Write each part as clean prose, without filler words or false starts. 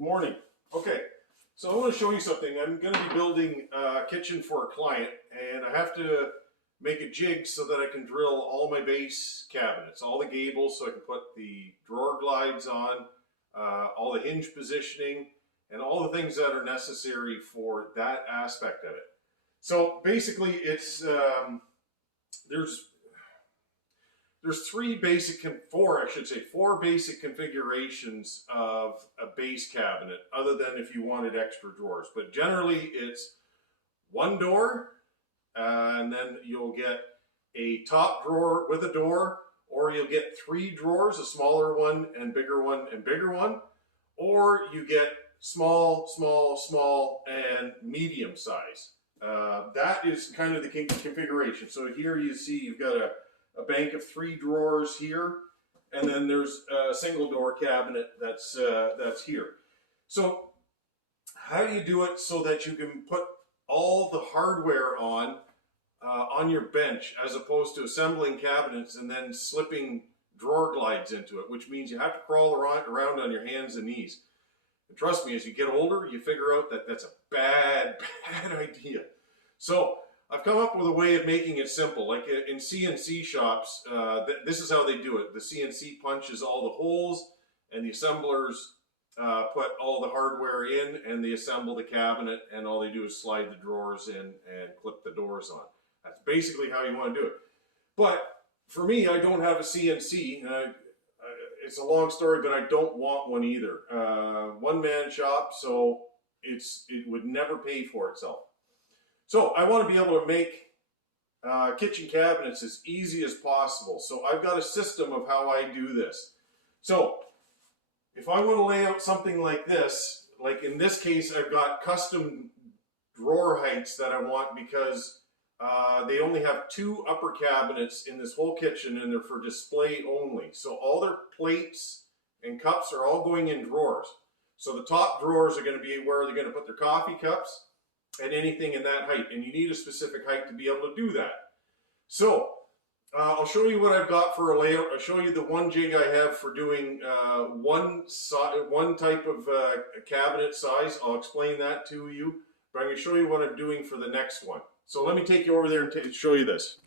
Good morning. Okay, so I want to show you something. I'm going to be building a kitchen for a client, and I have to make a jig so that I can drill all my base cabinets, all the gables, so I can put the drawer glides on, all the hinge positioning, and all the things that are necessary for that aspect of it. So basically, it's there's four basic configurations of a base cabinet, other than if you wanted extra drawers. But generally, it's one door, and then you'll get a top drawer with a door, or you'll get three drawers, a smaller one and bigger one and bigger one, or you get small, small, small, and medium size. That is kind of the configuration. So here you see you've got a bank of three drawers here, and then there's a single door cabinet that's here. So how do you do it so that you can put all the hardware on your bench, as opposed to assembling cabinets and then slipping drawer glides into it, which means you have to crawl around on your hands and knees. And trust me, as you get older, you figure out that that's a bad idea. So I've come up with a way of making it simple. Like in CNC shops, this is how they do it. The CNC punches all the holes, and the assemblers put all the hardware in, and they assemble the cabinet, and all they do is slide the drawers in and clip the doors on. That's basically how you want to do it. But for me, I don't have a CNC. It's a long story, but I don't want one either. One-man shop, so it would never pay for itself. So I want to be able to make kitchen cabinets as easy as possible. So I've got a system of how I do this. So if I want to lay out something like this, like in this case, I've got custom drawer heights that I want because they only have two upper cabinets in this whole kitchen, and they're for display only. So all their plates and cups are all going in drawers. So the top drawers are going to be where they're going to put their coffee cups and anything in that height, and you need a specific height to be able to do that. So I'll show you what I've got for a layout. I'll show you the one jig I have for doing one type of cabinet size. I'll explain that to you, but I'm going to show you what I'm doing for the next one. So let me take you over there and show you this.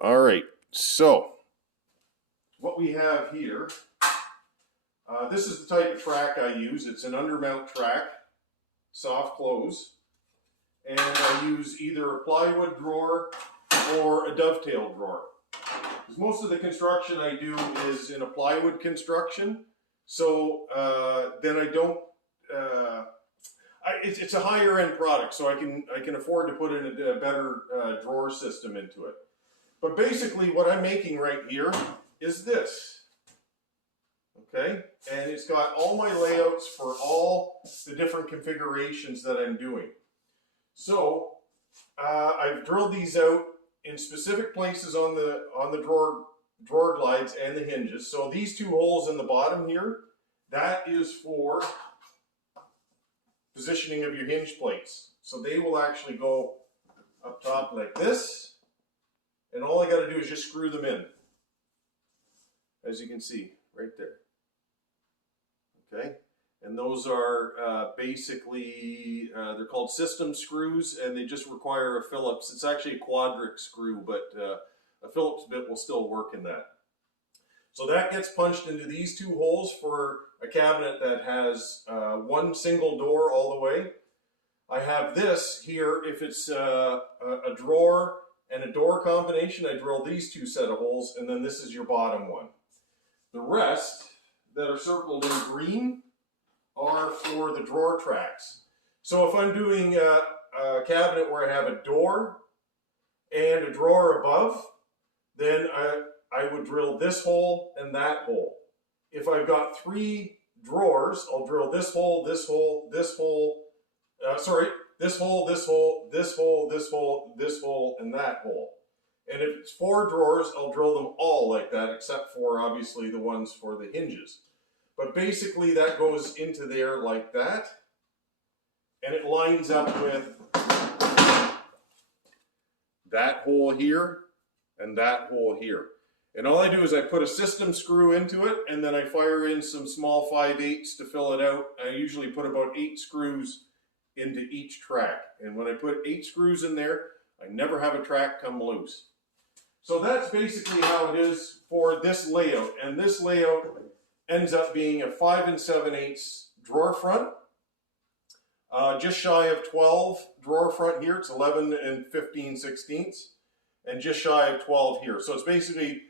All right, so what we have here, this is the type of track I use. It's an undermount track, soft close, and I use either a plywood drawer or a dovetail drawer. Because most of the construction I do is in a plywood construction, so then I don't. It's a higher end product, so I can afford to put in a better drawer system into it. But basically, what I'm making right here is this, okay? And it's got all my layouts for all the different configurations that I'm doing. So I've drilled these out in specific places on the drawer glides and the hinges. So these two holes in the bottom here, that is for positioning of your hinge plates. So they will actually go up top like this, and all I got to do is just screw them in. As you can see, right there. Okay, and those are basically, they're called system screws, and they just require a Phillips. It's actually a quadric screw, but a Phillips bit will still work in that. So that gets punched into these two holes for a cabinet that has one single door all the way. I have this here, if it's a drawer and a door combination, I drill these two set of holes, and then this is your bottom one. The rest that are circled in green are for the drawer tracks. So if I'm doing a cabinet where I have a door and a drawer above, then I would drill this hole and that hole. If I've got three drawers, I'll drill this hole, this hole, this hole, this hole, this hole, this hole, this hole, this hole, and that hole. And if it's four drawers, I'll drill them all like that, except for obviously the ones for the hinges. But basically that goes into there like that, and it lines up with that hole here and that hole here. And all I do is I put a system screw into it, and then I fire in some small 5/8 to fill it out. I usually put about 8 screws into each track. And when I put 8 screws in there, I never have a track come loose. So that's basically how it is for this layout. And this layout ends up being a 5 7/8 drawer front. Just shy of 12 drawer front here. It's 11 15/16, and just shy of 12 here. So it's basically,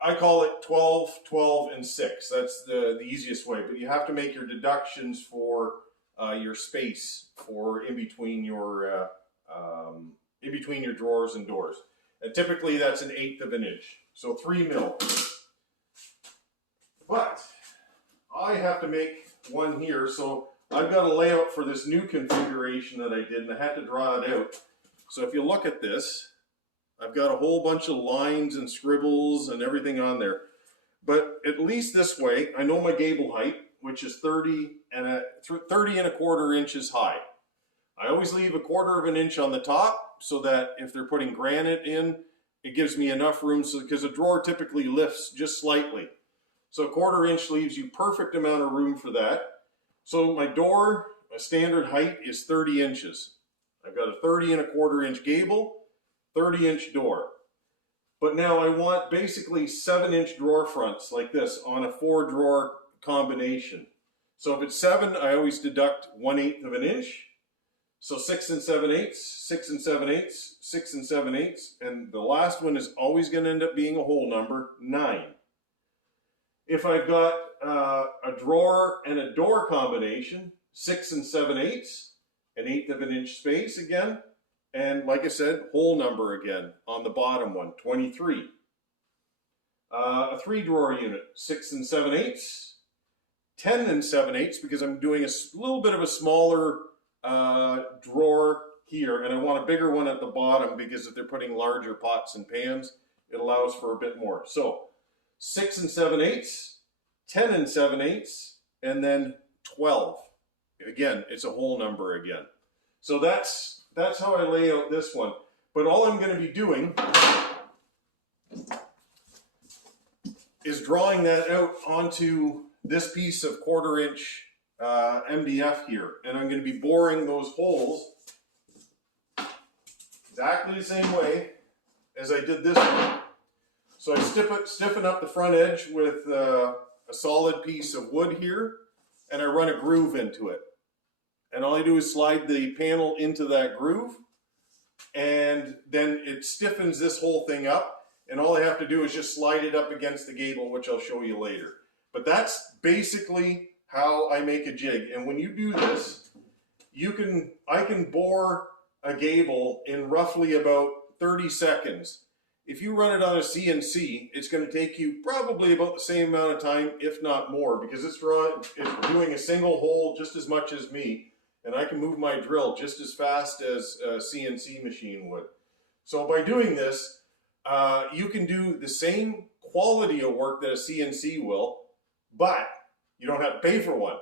I call it 12, 12, and 6. That's the easiest way. But you have to make your deductions for your space for in between your drawers and doors. And typically that's an 1/8 of an inch. So 3 mil. But I have to make one here, so I've got a layout for this new configuration that I did, and I had to draw it out. So if you look at this, I've got a whole bunch of lines and scribbles and everything on there. But at least this way, I know my gable height, which is 30 and a quarter inches high. I always leave a quarter of an inch on the top so that if they're putting granite in, it gives me enough room, so because a drawer typically lifts just slightly. So a quarter inch leaves you perfect amount of room for that. So my door, a standard height is 30 inches. I've got a 30 and a quarter inch gable, 30-inch door. But now I want basically 7-inch drawer fronts like this on a 4-drawer combination. So if it's 7, I always deduct 1/8 of an inch. So 6 7/8, 6 7/8, 6 7/8, and the last one is always going to end up being a whole number, 9. If I've got a drawer and a door combination, 6 7/8, an 1/8 of an inch space again, and like I said, whole number again on the bottom one, 23. A 3-drawer unit, 6 7/8, 10 7/8, because I'm doing a little bit of a smaller drawer here, and I want a bigger one at the bottom because if they're putting larger pots and pans, it allows for a bit more. So 6 7/8, 10 7/8, and then 12. Again, it's a whole number again. So that's how I lay out this one. But all I'm going to be doing is drawing that out onto this piece of 1/4 inch MDF here, and I'm going to be boring those holes exactly the same way as I did this one. So I stiffen up the front edge with a solid piece of wood here, and I run a groove into it. And all I do is slide the panel into that groove, and then it stiffens this whole thing up, and all I have to do is just slide it up against the gable, which I'll show you later. But that's basically how I make a jig. And when you do this, I can bore a gable in roughly about 30 seconds. If you run it on a CNC, it's going to take you probably about the same amount of time, if not more, because it's doing a single hole just as much as me, and I can move my drill just as fast as a CNC machine would. So by doing this, you can do the same quality of work that a CNC will, but you don't have to pay for one.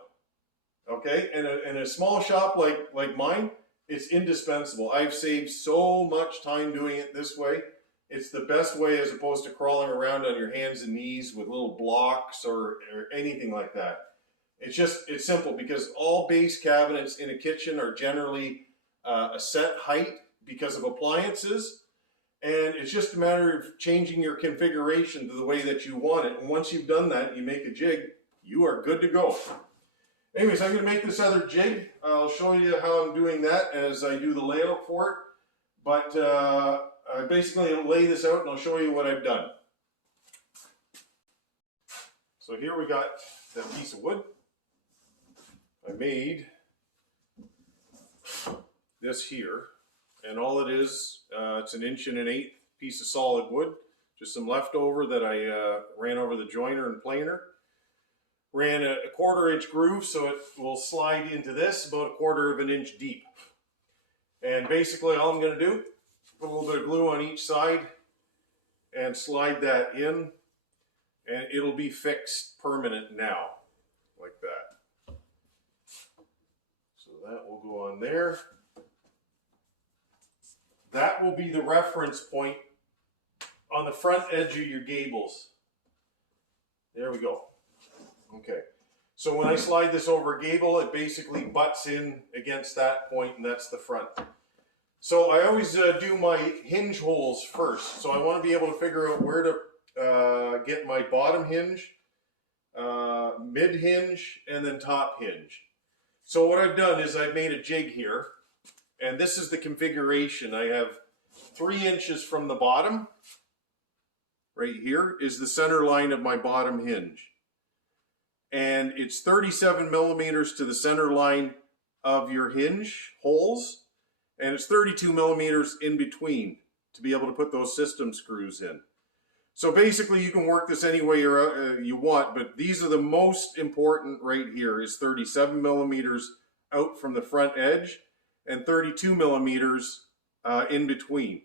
Okay, and in a small shop like mine, it's indispensable. I've saved so much time doing it this way. It's the best way as opposed to crawling around on your hands and knees with little blocks or anything like that. It's simple because all base cabinets in a kitchen are generally a set height because of appliances, and it's just a matter of changing your configuration to the way that you want it. And once you've done that, you make a jig, you are good to go. Anyways, I'm going to make this other jig. I'll show you how I'm doing that as I do the layout for it. But I basically lay this out and I'll show you what I've done. So here we got that piece of wood. I made this here, and all it is, it's an 1 1/8 piece of solid wood, just some leftover that I ran over the joiner and planer. Ran a 1/4 inch groove so it will slide into this about 1/4 of an inch deep. And basically all I'm going to do, put a little bit of glue on each side and slide that in, and it'll be fixed permanent now, like that. So that will go on there. That will be the reference point on the front edge of your gables. There we go. Okay. So when I slide this over a gable, it basically butts in against that point, and that's the front. So I always do my hinge holes first. So I want to be able to figure out where to get my bottom hinge, mid hinge, and then top hinge. So what I've done is I've made a jig here, and this is the configuration. I have 3 inches from the bottom. Right here is the center line of my bottom hinge. And it's 37 millimeters to the center line of your hinge holes. And it's 32 millimeters in between to be able to put those system screws in. So basically you can work this any way you want, but these are the most important right here is 37 millimeters out from the front edge and 32 millimeters in between.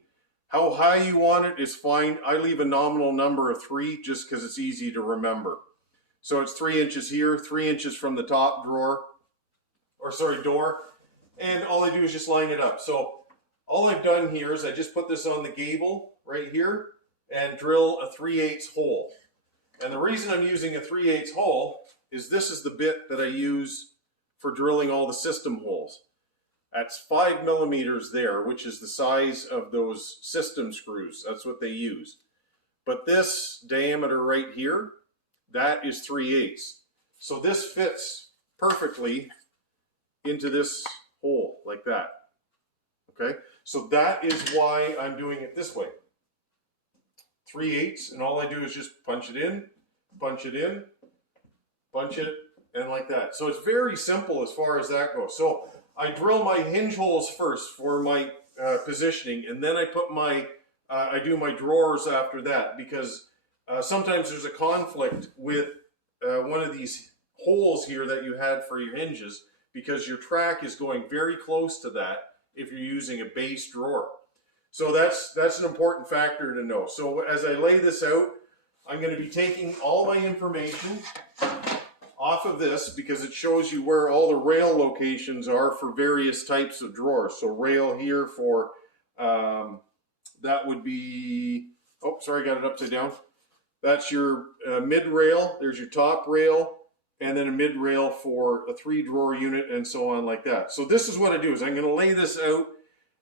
How high you want it is fine. I leave a nominal number of 3 just because it's easy to remember. So it's 3 inches here, 3 inches from the top door, and all I do is just line it up. So all I've done here is I just put this on the gable right here and drill a 3/8 hole. And the reason I'm using a 3/8 hole is this is the bit that I use for drilling all the system holes. That's 5 millimeters there, which is the size of those system screws. That's what they use. But this diameter right here, that is 3/8. So this fits perfectly into this hole like that. Okay, so that is why I'm doing it this way. 3/8, and all I do is just punch it in, punch it in, punch it, and like that. So it's very simple as far as that goes. So I drill my hinge holes first for my positioning, and then I put my, I do my drawers after that, because sometimes there's a conflict with one of these holes here that you had for your hinges, because your track is going very close to that if you're using a base drawer. So that's an important factor to know. So as I lay this out, I'm going to be taking all my information off of this because it shows you where all the rail locations are for various types of drawers. So rail here for, that would be, oh, sorry, I got it upside down. That's your mid rail, there's your top rail, and then a mid rail for a 3-drawer unit and so on like that. So this is what I do is I'm going to lay this out,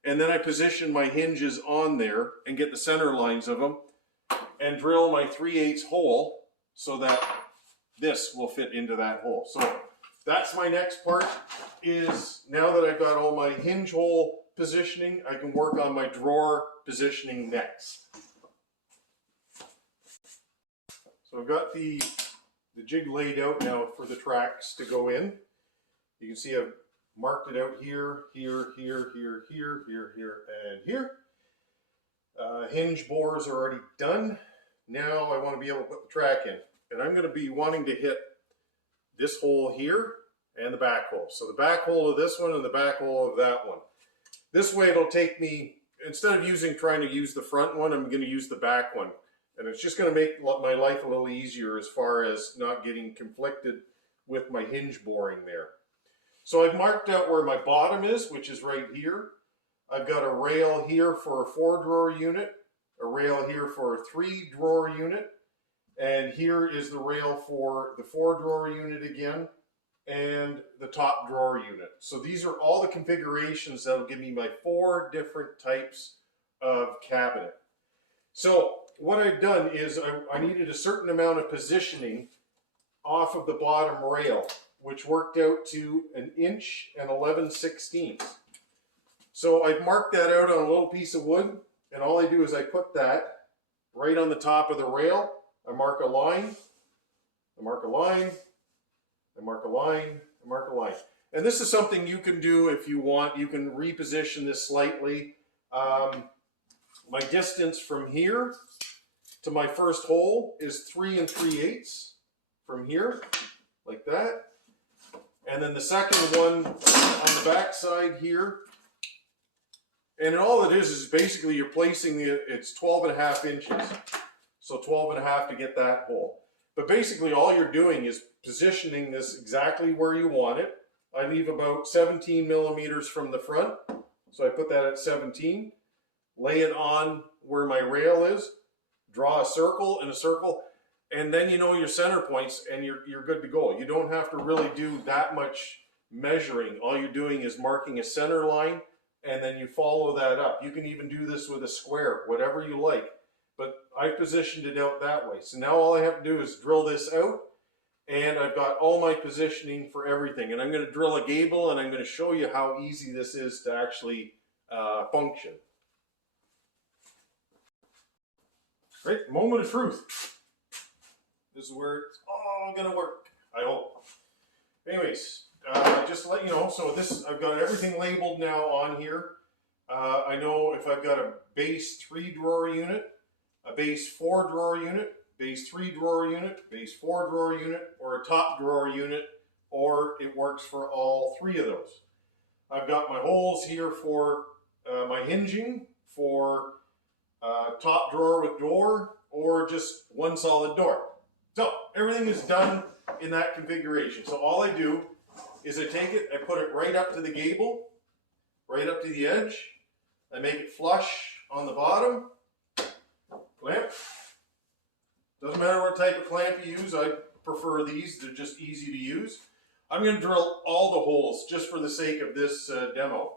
and then I position my hinges on there and get the center lines of them and drill my 3/8 hole so that this will fit into that hole. So that's my next part, is now that I've got all my hinge hole positioning, I can work on my drawer positioning next. So I've got the jig laid out now for the tracks to go in. You can see I've marked it out here, here, here, here, here, here, here, and here. Hinge bores are already done. Now I want to be able to put the track in. And I'm going to be wanting to hit this hole here and the back hole. So the back hole of this one and the back hole of that one. This way it'll take me, instead of trying to use the front one, I'm going to use the back one. And it's just going to make my life a little easier as far as not getting conflicted with my hinge boring there. So I've marked out where my bottom is, which is right here. I've got a rail here for a 4-drawer unit, a rail here for a 3-drawer unit, and here is the rail for the 4-drawer unit again, and the top drawer unit. So these are all the configurations that will give me my 4 different types of cabinet. So what I've done is I needed a certain amount of positioning off of the bottom rail, which worked out to 1 inch and 11/16. So I've marked that out on a little piece of wood, and all I do is I put that right on the top of the rail. I mark a line, I mark a line, I mark a line, I mark a line. And this is something you can do if you want. You can reposition this slightly. My distance from here to my first hole is 3 3/8 from here, like that. And then the second one on the back side here. And all it is basically you're placing it's 12.5 inches. So 12.5 to get that hole. But basically all you're doing is positioning this exactly where you want it. I leave about 17 millimeters from the front. So I put that at 17. Lay it on where my rail is. draw a circle and a circle, and then you know your center points and you're good to go. You don't have to really do that much measuring. All you're doing is marking a center line, and then you follow that up. You can even do this with a square, whatever you like. But I positioned it out that way. So now all I have to do is drill this out, and I've got all my positioning for everything. And I'm going to drill a gable, and I'm going to show you how easy this is to actually function. Right, moment of truth. This is where it's all going to work, I hope. Anyways, just to let you know, so this, I've got everything labeled now on here. I know if I've got a base 3 drawer unit, a base 4 drawer unit, base 3 drawer unit, base 4 drawer unit, or a top drawer unit, or it works for all 3 of those. I've got my holes here for my hinging, for top drawer with door, or just one solid door. So everything is done in that configuration. So all I do is I take it, I put it right up to the gable, right up to the edge. I make it flush on the bottom. Clamp. Doesn't matter what type of clamp you use. I prefer these. They're just easy to use. I'm going to drill all the holes just for the sake of this demo.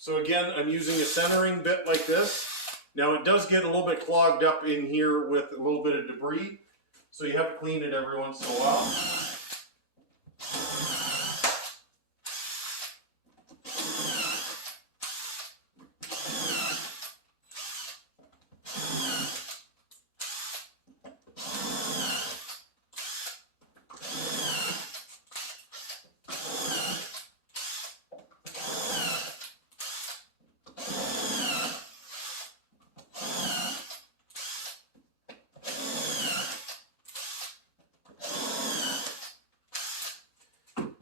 So again, I'm using a centering bit like this. Now it does get a little bit clogged up in here with a little bit of debris, so you have to clean it every once in a while.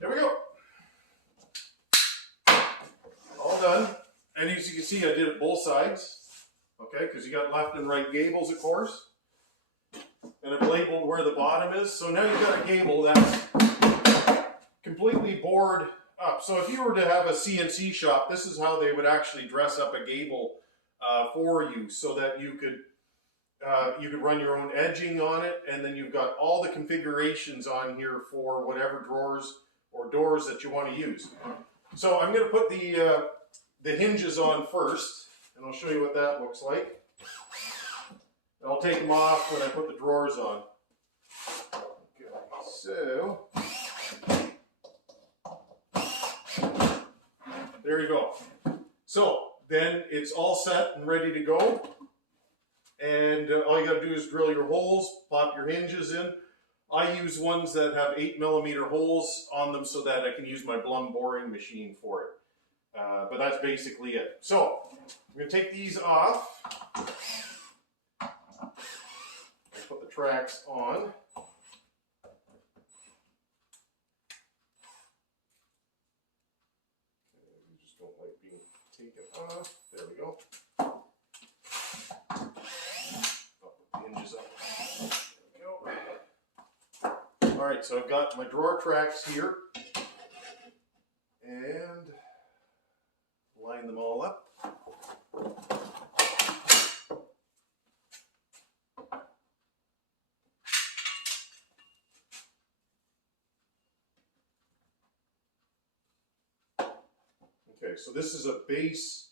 There we go. All done. And as you can see, I did it both sides. Okay, because you got left and right gables, of course. And I've labeled where the bottom is. So now you've got a gable that's completely bored up. So if you were to have a CNC shop, this is how they would actually dress up a gable for you, so that you could run your own edging on it, and then you've got all the configurations on here for whatever drawers or doors that you want to use. So I'm going to put the hinges on first, and I'll show you what that looks like. And I'll take them off when I put the drawers on. Okay, so there you go. So then it's all set and ready to go. And all you got to do is drill your holes, pop your hinges in. I use ones that have 8mm holes on them so that I can use my Blum boring machine for it. But that's basically it. So I'm going to take these off. Put the tracks on. You just don't like being taken off. There we go. Hinges up. There we go. Alright, so I've got my drawer tracks here, and line them all up. Okay, so this is a base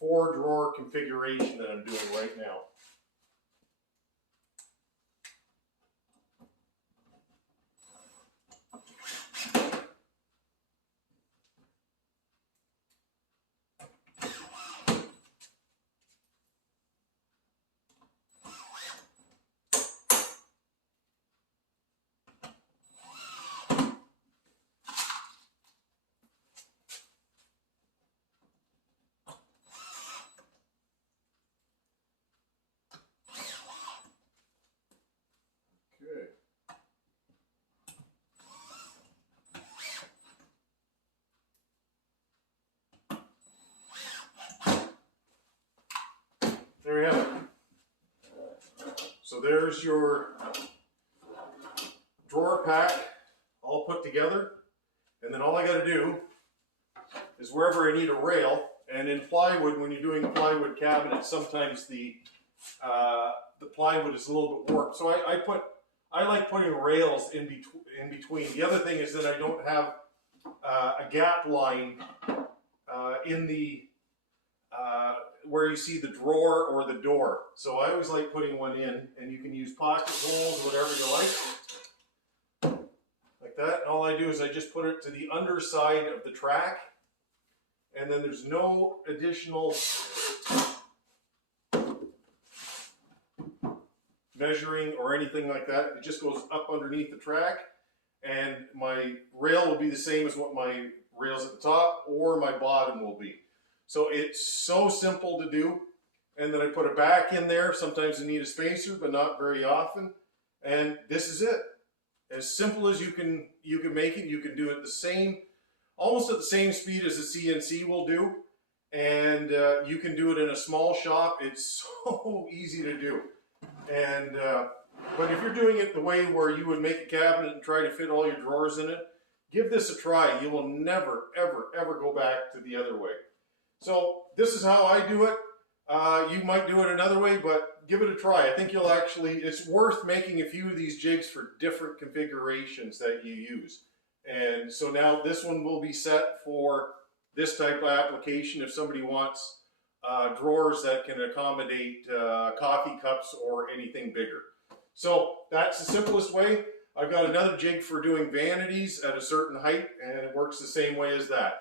4-drawer configuration that I'm doing right now. There you have it. So there's your drawer pack all put together, and then all I got to do is wherever I need a rail, And in plywood, when you're doing a plywood cabinet, sometimes the plywood is a little bit warped. So I like putting rails in between. The other thing is that I don't have a gap line in the where you see the drawer or the door. So I always like putting one in, and you can use pocket holes, whatever you like that. And all I do is I just put it to the underside of the track, and then there's no additional measuring or anything like that. It just goes up underneath the track, and my rail will be the same as what my rails at the top or my bottom will be. So it's so simple to do. And then I put a back in there. Sometimes you need a spacer, but not very often. And this is it. As simple as you can make it. You can do it the same, almost at the same speed as the CNC will do. And you can do it in a small shop. It's so easy to do. And but if you're doing it the way where you would make a cabinet and try to fit all your drawers in it, give this a try. You will never, ever, ever go back to the other way. So this is how I do it. You might do it another way, but give it a try. I think you'll actually, it's worth making a few of these jigs for different configurations that you use. And so now this one will be set for this type of application if somebody wants drawers that can accommodate coffee cups or anything bigger. So that's the simplest way. I've got another jig for doing vanities at a certain height, and it works the same way as that.